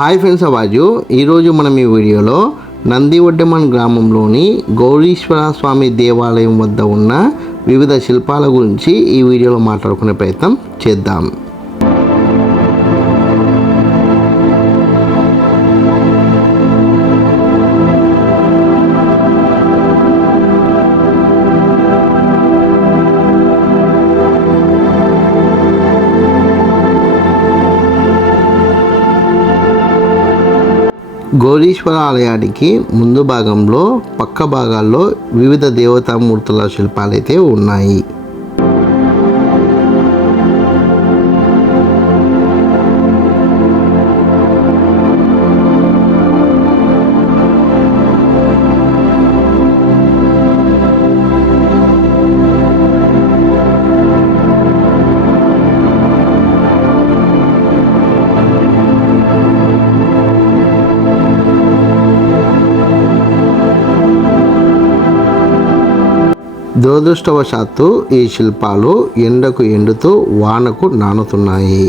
Hi friends, అవాజు ఈరోజు మనం ఈ వీడియోలో నందివడ్డెమన్ గ్రామంలోని గౌరీశ్వర స్వామి దేవాలయం వద్ద ఉన్న వివిధ శిల్పాల గురించి ఈ వీడియోలో మాట్లాడుకునే ప్రయత్నం చేద్దాం. గౌరీశ్వర ఆలయానికి ముందు భాగంలో పక్క భాగాల్లో వివిధ దేవతామూర్తుల శిల్పాలైతే ఉన్నాయి. దురదృష్టవశాత్తు ఈ శిల్పాలు ఎండకు ఎండుతూ వానకు నానుతున్నాయి.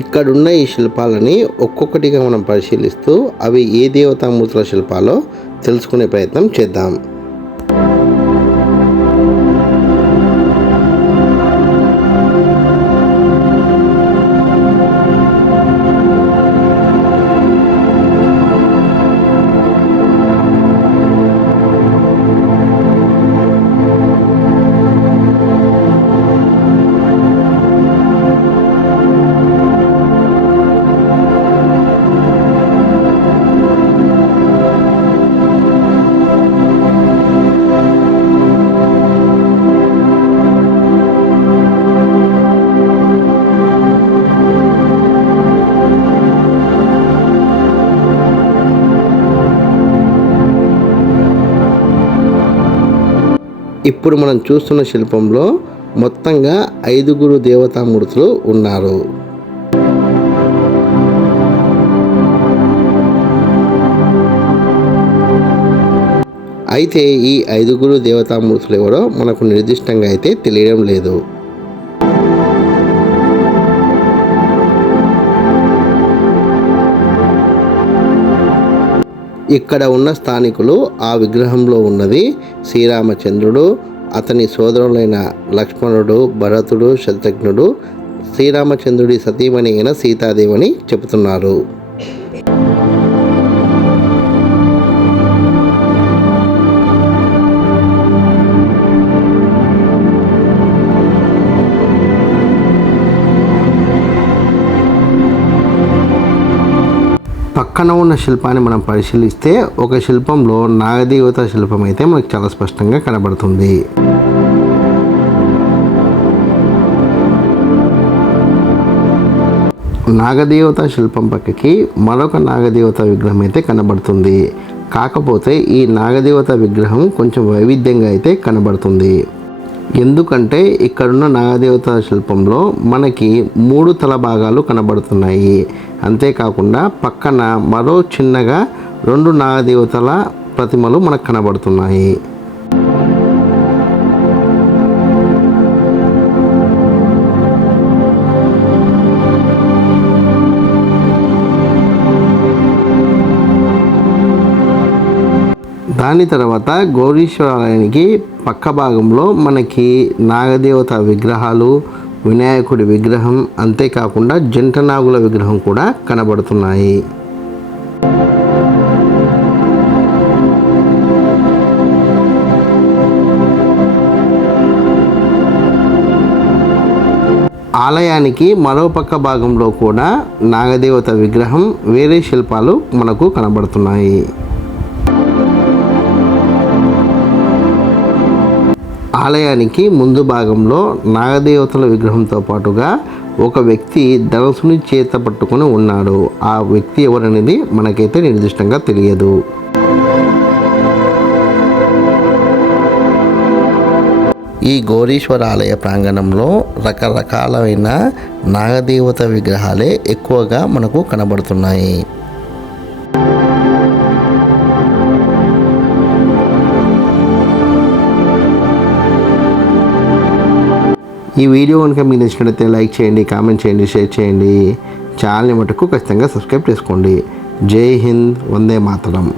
ఇక్కడున్న ఈ శిల్పాలని ఒక్కొక్కటిగా మనం పరిశీలిస్తూ అవి ఏ దేవతామూర్తుల శిల్పాలో తెలుసుకునే ప్రయత్నం చేద్దాం. ఇప్పుడు మనం చూస్తున్న శిల్పంలో మొత్తంగా 5 దేవతామూర్తులు ఉన్నారు. అయితే ఈ 5 దేవతామూర్తులు ఎవరో మనకు నిర్దిష్టంగా అయితే తెలియడం లేదు. ఇక్కడ ఉన్న స్థానికులు ఆ విగ్రహంలో ఉన్నది శ్రీరామచంద్రుడు, అతని సోదరులైన లక్ష్మణుడు, భరతుడు, శత్రుఘ్నుడు, శ్రీరామచంద్రుడి సతీమణి అయిన సీతాదేవి అని చెబుతున్నారు. పక్కన ఉన్న శిల్పాన్ని మనం పరిశీలిస్తే ఒక శిల్పంలో నాగదేవత శిల్పం అయితే మనకు చాలా స్పష్టంగా కనబడుతుంది. నాగదేవత శిల్పం పక్కకి మరొక నాగదేవత విగ్రహం అయితే కనబడుతుంది. కాకపోతే ఈ నాగదేవత విగ్రహం కొంచెం వైవిధ్యంగా అయితే కనబడుతుంది. ఎందుకంటే ఇక్కడున్న నాగదేవత శిల్పంలో మనకి 3 తల భాగాలు కనబడుతున్నాయి. అంతేకాకుండా పక్కన మరో చిన్నగా 2 నాగదేవతల ప్రతిమలు మనకు కనబడుతున్నాయి. దాని తర్వాత గౌరీశ్వర ఆలయానికి పక్క భాగంలో మనకి నాగదేవత విగ్రహాలు, వినాయకుడి విగ్రహం, అంతేకాకుండా జంట నాగుల విగ్రహం కూడా కనబడుతున్నాయి. ఆలయానికి మరో పక్క భాగంలో కూడా నాగదేవత విగ్రహం, వేరే శిల్పాలు మనకు కనబడుతున్నాయి. ఆలయానికి ముందు భాగంలో నాగదేవతల విగ్రహంతో పాటుగా ఒక వ్యక్తి ధనుసుని చేత పట్టుకొని ఉన్నాడు. ఆ వ్యక్తి ఎవరనేది మనకైతే నిర్దిష్టంగా తెలియదు. ఈ గౌరీశ్వర ఆలయ ప్రాంగణంలో రకరకాలైన నాగదేవత విగ్రహాలే ఎక్కువగా మనకు కనబడుతున్నాయి. ఈ వీడియో కనుక మీకు నచ్చినట్లయితే లైక్ చేయండి, కామెంట్ చేయండి, షేర్ చేయండి. ఛానల్ని మటుకు ఖచ్చితంగా సబ్స్క్రైబ్ చేసుకోండి. జై హింద్, వందే మాతరం.